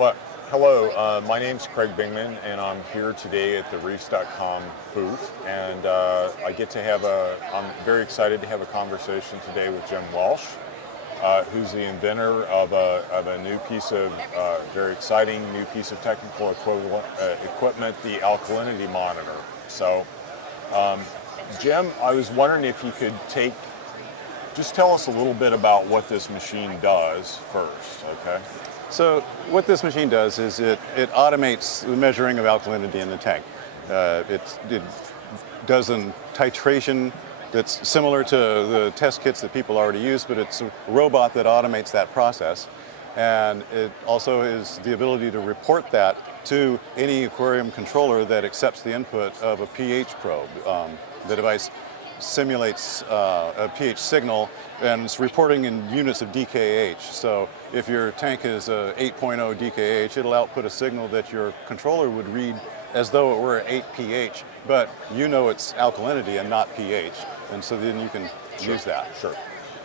Well, hello, my name's Craig Bingman, and I'm here today at the Reefs.com booth, and I'm very excited to have a conversation today with Jim Welsh, who's the inventor of a new piece of, very exciting new piece of technical equipment, the Alkalinity Monitor. So, Jim, I was wondering if you could just tell us a little bit about what this machine does first, okay? So what this machine does is it automates the measuring of alkalinity in the tank. It does a titration that's similar to the test kits that people already use, but it's a robot that automates that process. And it also is the ability to report that to any aquarium controller that accepts the input of a pH probe. The device simulates a pH signal, and it's reporting in units of DKH. So if your tank is 8.0 DKH, it'll output a signal that your controller would read as though it were 8 pH, but you know it's alkalinity and not pH, and so then you can use that. Sure.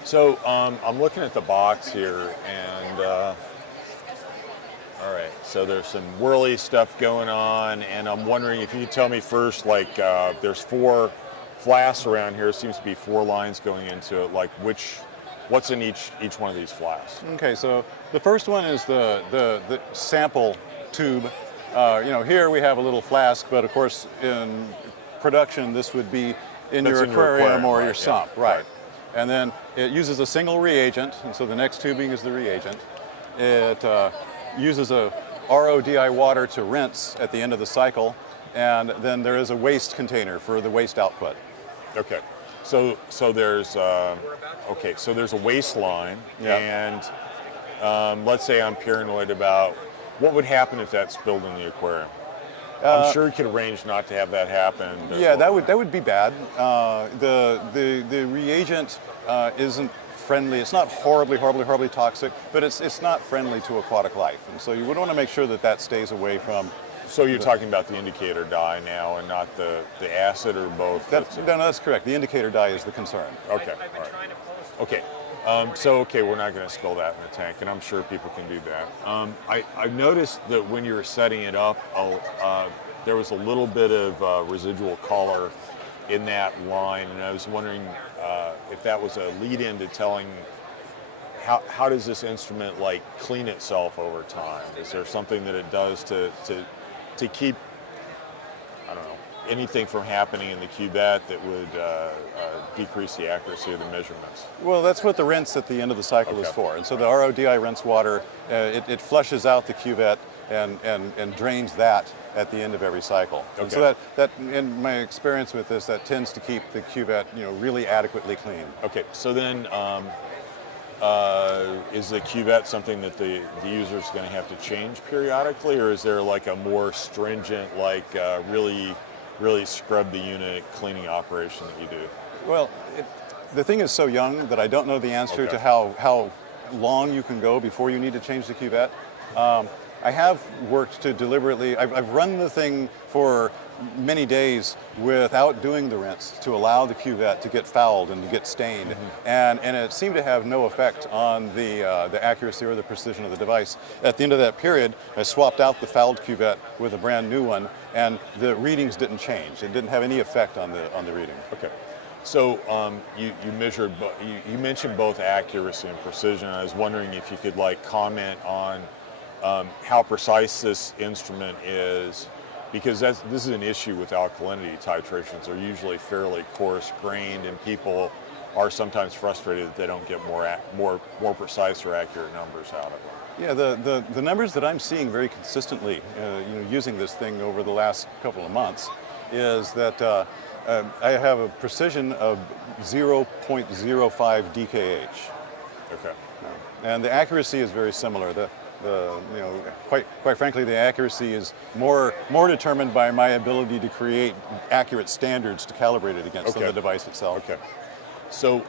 So I'm looking at the box here, and all right, so there's some whirly stuff going on, and I'm wondering if you could tell me first, like there's 4 flasks around here. Seems to be 4 lines going into it. Like what's in each one of these flasks? Okay, so the first one is the sample tube. Here we have a little flask, but of course in production this would be in your aquarium or your sump, right? And then it uses a single reagent, and so the next tubing is the reagent. It uses a RODI water to rinse at the end of the cycle, and then there is a waste container for the waste output. Okay, so there's a waste line, and let's say I'm paranoid about what would happen if that spilled in the aquarium. I'm sure you could arrange not to have that happen. Yeah, that would be bad. The reagent isn't friendly. It's not horribly toxic, but it's not friendly to aquatic life, and so you would want to make sure that stays away from. So you're talking about the indicator dye now, and not the acid, or both? That's correct. The indicator dye is the concern. Okay. All right. Okay. We're not going to spill that in the tank, and I'm sure people can do that. I've noticed that when you were setting it up, there was a little bit of residual color in that line, and I was wondering if that was a lead-in to telling how does this instrument clean itself over time? Is there something that it does to keep, I don't know, anything from happening in the cuvette that would decrease the accuracy of the measurements? Well, that's what the rinse at the end of the cycle is for. And so the RODI rinse water, it flushes out the cuvette and drains that at the end of every cycle. Okay. And so that in my experience with this, that tends to keep the cuvette really adequately clean. Okay, so then is the cuvette something that the user is going to have to change periodically, or is there a more stringent, really scrub the unit cleaning operation that you do? Well, the thing is so young that I don't know the answer to how long you can go before you need to change the cuvette. I have worked to deliberately, I've run the thing for many days without doing the rinse to allow the cuvette to get fouled and to get stained, and it seemed to have no effect on the accuracy or the precision of the device. At the end of that period, I swapped out the fouled cuvette with a brand new one, and the readings didn't change. It didn't have any effect on the reading. Okay. So you mentioned both accuracy and precision. I was wondering if you could comment on how precise this instrument is, because this is an issue with alkalinity titrations. They're usually fairly coarse-grained, and people are sometimes frustrated that they don't get more precise or accurate numbers out of it. Yeah, the numbers that I'm seeing very consistently, using this thing over the last couple of months, is that I have a precision of 0.05 DKH. Okay. And the accuracy is very similar. Quite frankly, the accuracy is more determined by my ability to create accurate standards to calibrate it against than the device itself. Okay. So,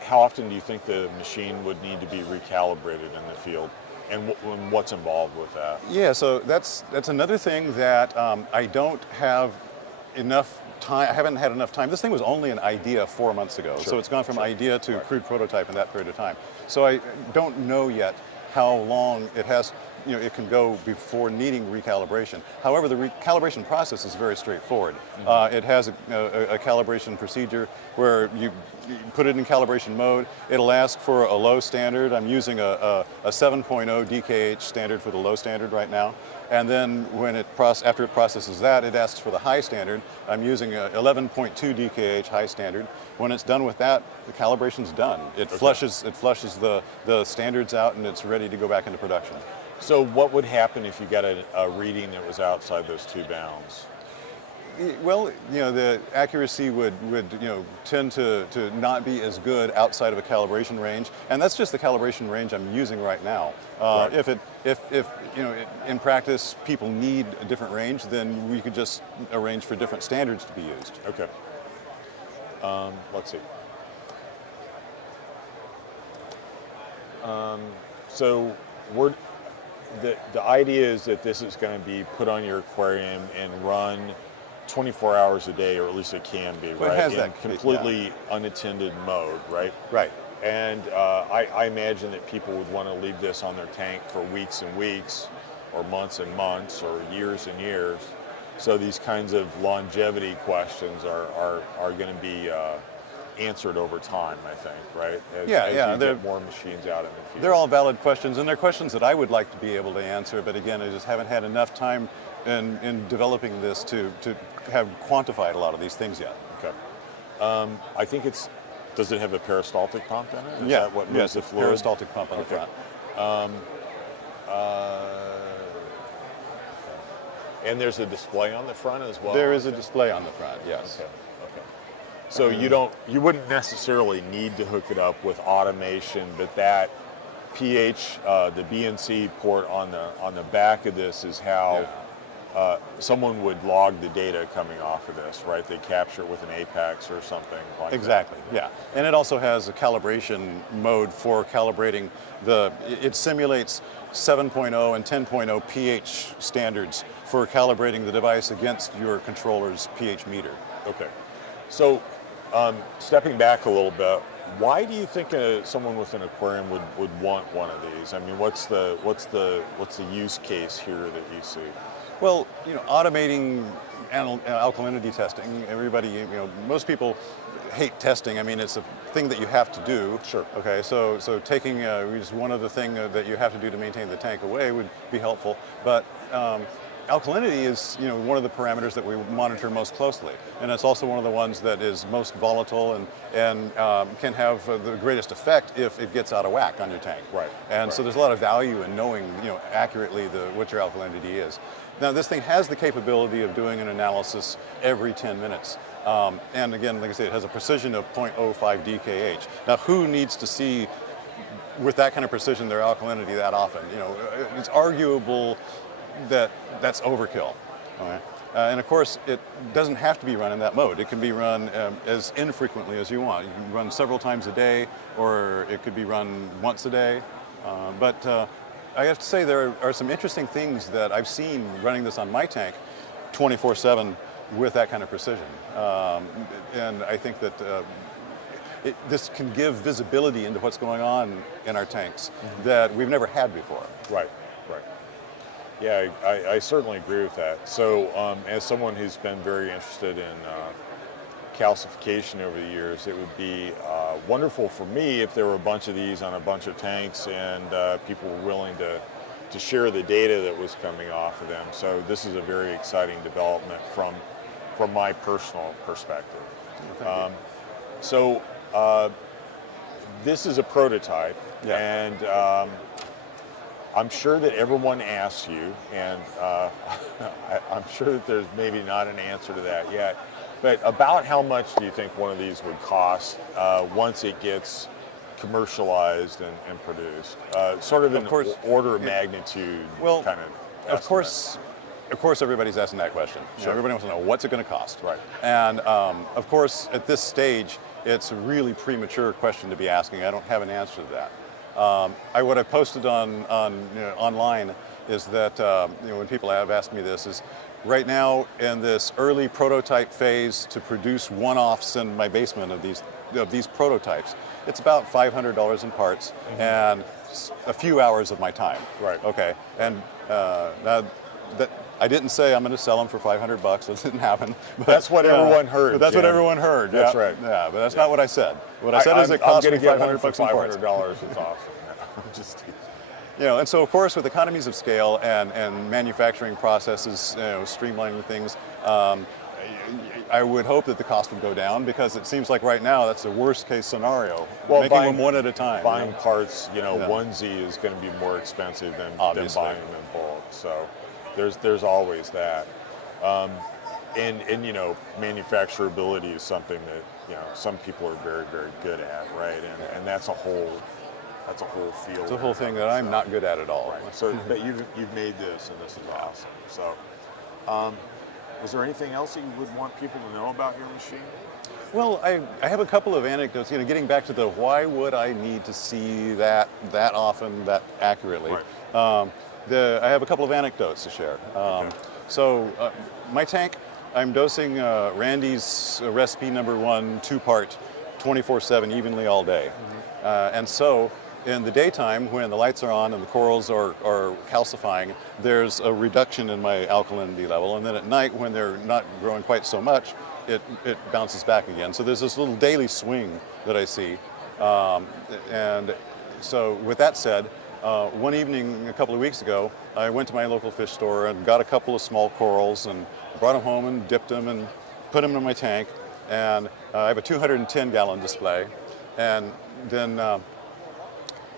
how often do you think the machine would need to be recalibrated in the field, and what's involved with that? Yeah, so that's another thing that I don't have enough time. I haven't had enough time. This thing was only an idea 4 months ago, so it's gone from idea to crude prototype in that period of time. So I don't know yet how long it has, it can go before needing recalibration. However, the recalibration process is very straightforward. It has a calibration procedure where you put it in calibration mode. It'll ask for a low standard. I'm using a 7.0 DKH standard for the low standard right now. And then when after it processes that, it asks for the high standard. I'm using a 11.2 DKH high standard. When it's done with that, the calibration's done. It flushes the standards out, and it's ready to go back into production. So what would happen if you got a reading that was outside those 2 bounds? Well, the accuracy would tend to not be as good outside of a calibration range, and that's just the calibration range I'm using right now. Right. If in practice people need a different range, then we could just arrange for different standards to be used. Okay. Let's see. So the idea is that this is going to be put on your aquarium and run 24 hours a day, or at least it can be, well, right? It has in that completely unattended mode, right? Right. And I imagine that people would want to leave this on their tank for weeks and weeks, or months and months, or years and years. So these kinds of longevity questions are going to be answered over time, I think, right? As you get more machines out in the field. They're all valid questions, and they're questions that I would like to be able to answer, but again, I just haven't had enough time in developing this to have quantified a lot of these things yet. Okay. I think does it have a peristaltic pump in it? Yeah, that what moves the fluid? Peristaltic pump on the front. And there's a display on the front as well? There is a display on the front, yes. Okay. So you wouldn't necessarily need to hook it up with automation, but that pH, the BNC port on the back of this is how someone would log the data coming off of this, right? They capture it with an Apex or something like that. Exactly, yeah. And it also has a calibration mode for calibrating it simulates 7.0 and 10.0 pH standards for calibrating the device against your controller's pH meter. Okay. So stepping back a little bit, why do you think someone with an aquarium would want one of these? I mean, what's the use case here that you see? Well, automating alkalinity testing. Everybody, most people hate testing. I mean, it's a thing that you have to do. Sure. Okay, so taking just one other thing that you have to do to maintain the tank away would be helpful. But alkalinity is, one of the parameters that we monitor most closely, and it's also one of the ones that is most volatile and can have the greatest effect if it gets out of whack on your tank. Right. And so there's a lot of value in knowing, accurately what your alkalinity is. Now, this thing has the capability of doing an analysis every 10 minutes. And again, like I said, it has a precision of 0.05 DKH. Now, who needs to see with that kind of precision their alkalinity that often? It's arguable that that's overkill. Okay? And of course, it doesn't have to be run in that mode. It can be run as infrequently as you want. You can run several times a day, or it could be run once a day. But I have to say there are some interesting things that I've seen running this on my tank 24/7 with that kind of precision. And I think that this can give visibility into what's going on in our tanks that we've never had before. Right. Yeah, I certainly agree with that. So as someone who's been very interested in calcification over the years, it would be wonderful for me if there were a bunch of these on a bunch of tanks and people were willing to share the data that was coming off of them. So this is a very exciting development from my personal perspective. This is a prototype, and I'm sure that everyone asks you, and I'm sure that there's maybe not an answer to that yet, but about how much do you think one of these would cost once it gets commercialized and produced? Sort of an order of magnitude kind of estimate. Of course, everybody's asking that question. Sure. Everybody wants to know, what's it going to cost? Right. And of course, at this stage, it's a really premature question to be asking. I don't have an answer to that. What I posted online is that when people have asked me this, is right now in this early prototype phase to produce one-offs in my basement of these of these prototypes, it's about $500 in parts and a few hours of my time. Right. Okay. And now that I didn't say I'm going to sell them for $500. That didn't happen. But, That's what everyone heard. But that's what Jim. everyone heard. That's yeah. right. Yeah, but that's not what I said. What I said is it I'm cost me gonna get one $500 for in parts. $500. It's awesome. I'm just And so of course with economies of scale and manufacturing processes, streamlining things, I would hope that the cost would go down, because it seems like right now that's the worst case scenario. Well, making buying- them one at a time. buying parts, Yeah. onesie is going to be more expensive than Obviously. buying them in bulk. So there's always that. And manufacturability is something that some people are very, very good at, right? And that's a whole field. It's a whole thing that I'm not good at all. Right. So, but you've made this, and this is awesome. So, is there anything else that you would want people to know about your machine? Well, I have a couple of anecdotes. Getting back to the why would I need to see that often, that accurately. Right. I have a couple of anecdotes to share. So my tank, I'm dosing Randy's recipe number 1 2-part, 24/7 evenly all day. And so in the daytime, when the lights are on and the corals are calcifying, there's a reduction in my alkalinity level. And then at night, when they're not growing quite so much, it bounces back again. So there's this little daily swing that I see. And so with that said, one evening a couple of weeks ago, I went to my local fish store and got a couple of small corals and brought them home and dipped them and put them in my tank. And I have a 210-gallon display. And then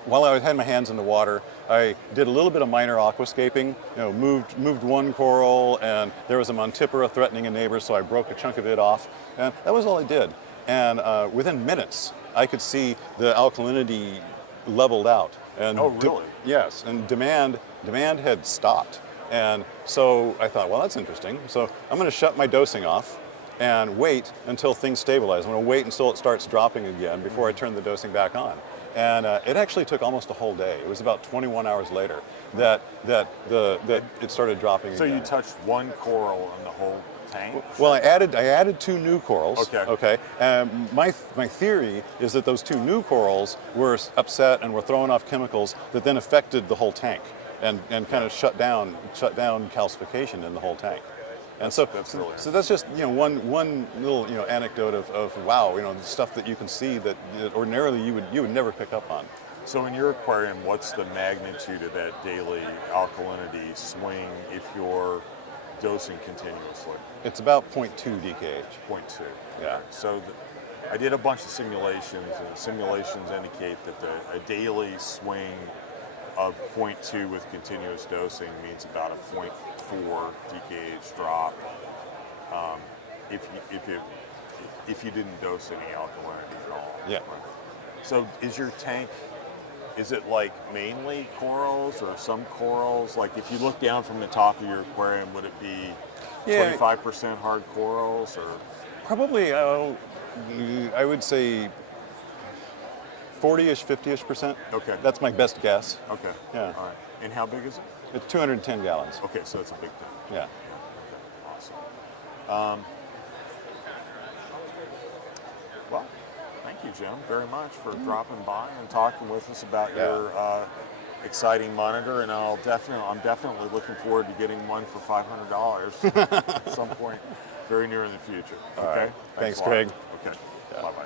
while I had my hands in the water, I did a little bit of minor aquascaping. Moved one coral, and there was a Montipora threatening a neighbor, so I broke a chunk of it off. And that was all I did. And within minutes, I could see the alkalinity leveled out. And Oh, really? Yes, and demand had stopped. And so I thought, well, that's interesting. So I'm going to shut my dosing off and wait until things stabilize. I'm going to wait until it starts dropping again before I turn the dosing back on. And it actually took almost a whole day. It was about 21 hours later that it started dropping So again. you touched one coral in the whole tank? Well, I added 2 new corals. Okay. Okay. My theory is that those 2 new corals were upset and were throwing off chemicals that then affected the whole tank and kind of shut down calcification in the whole tank. And That's really so that's just one little anecdote of wow, the stuff that you can see that ordinarily you would never pick up on. So in your aquarium, what's the magnitude of that daily alkalinity swing if you're dosing continuously? It's about 0.2 DKH. 0.2. Yeah. So I did a bunch of simulations, and the simulations indicate that a daily swing of 0.2 with continuous dosing means about a 0.4 DKH drop if you didn't dose any alkalinity at all. Yeah. So is your tank, is it like mainly corals or some corals? Like if you look down from the top of your aquarium, would it be 25% hard corals or? Probably, I would say 40-ish, 50-ish%. Okay. That's my best guess. Okay. Yeah. All right. And how big is it? It's 210 gallons. Okay, so it's a big thing. Yeah. Awesome. Well, thank you, Jim, very much for dropping by and talking with us about your exciting monitor. And I'm definitely looking forward to getting one for $500 at some point very near in the future. All right. Thanks, a lot. Craig. Okay. Bye-bye.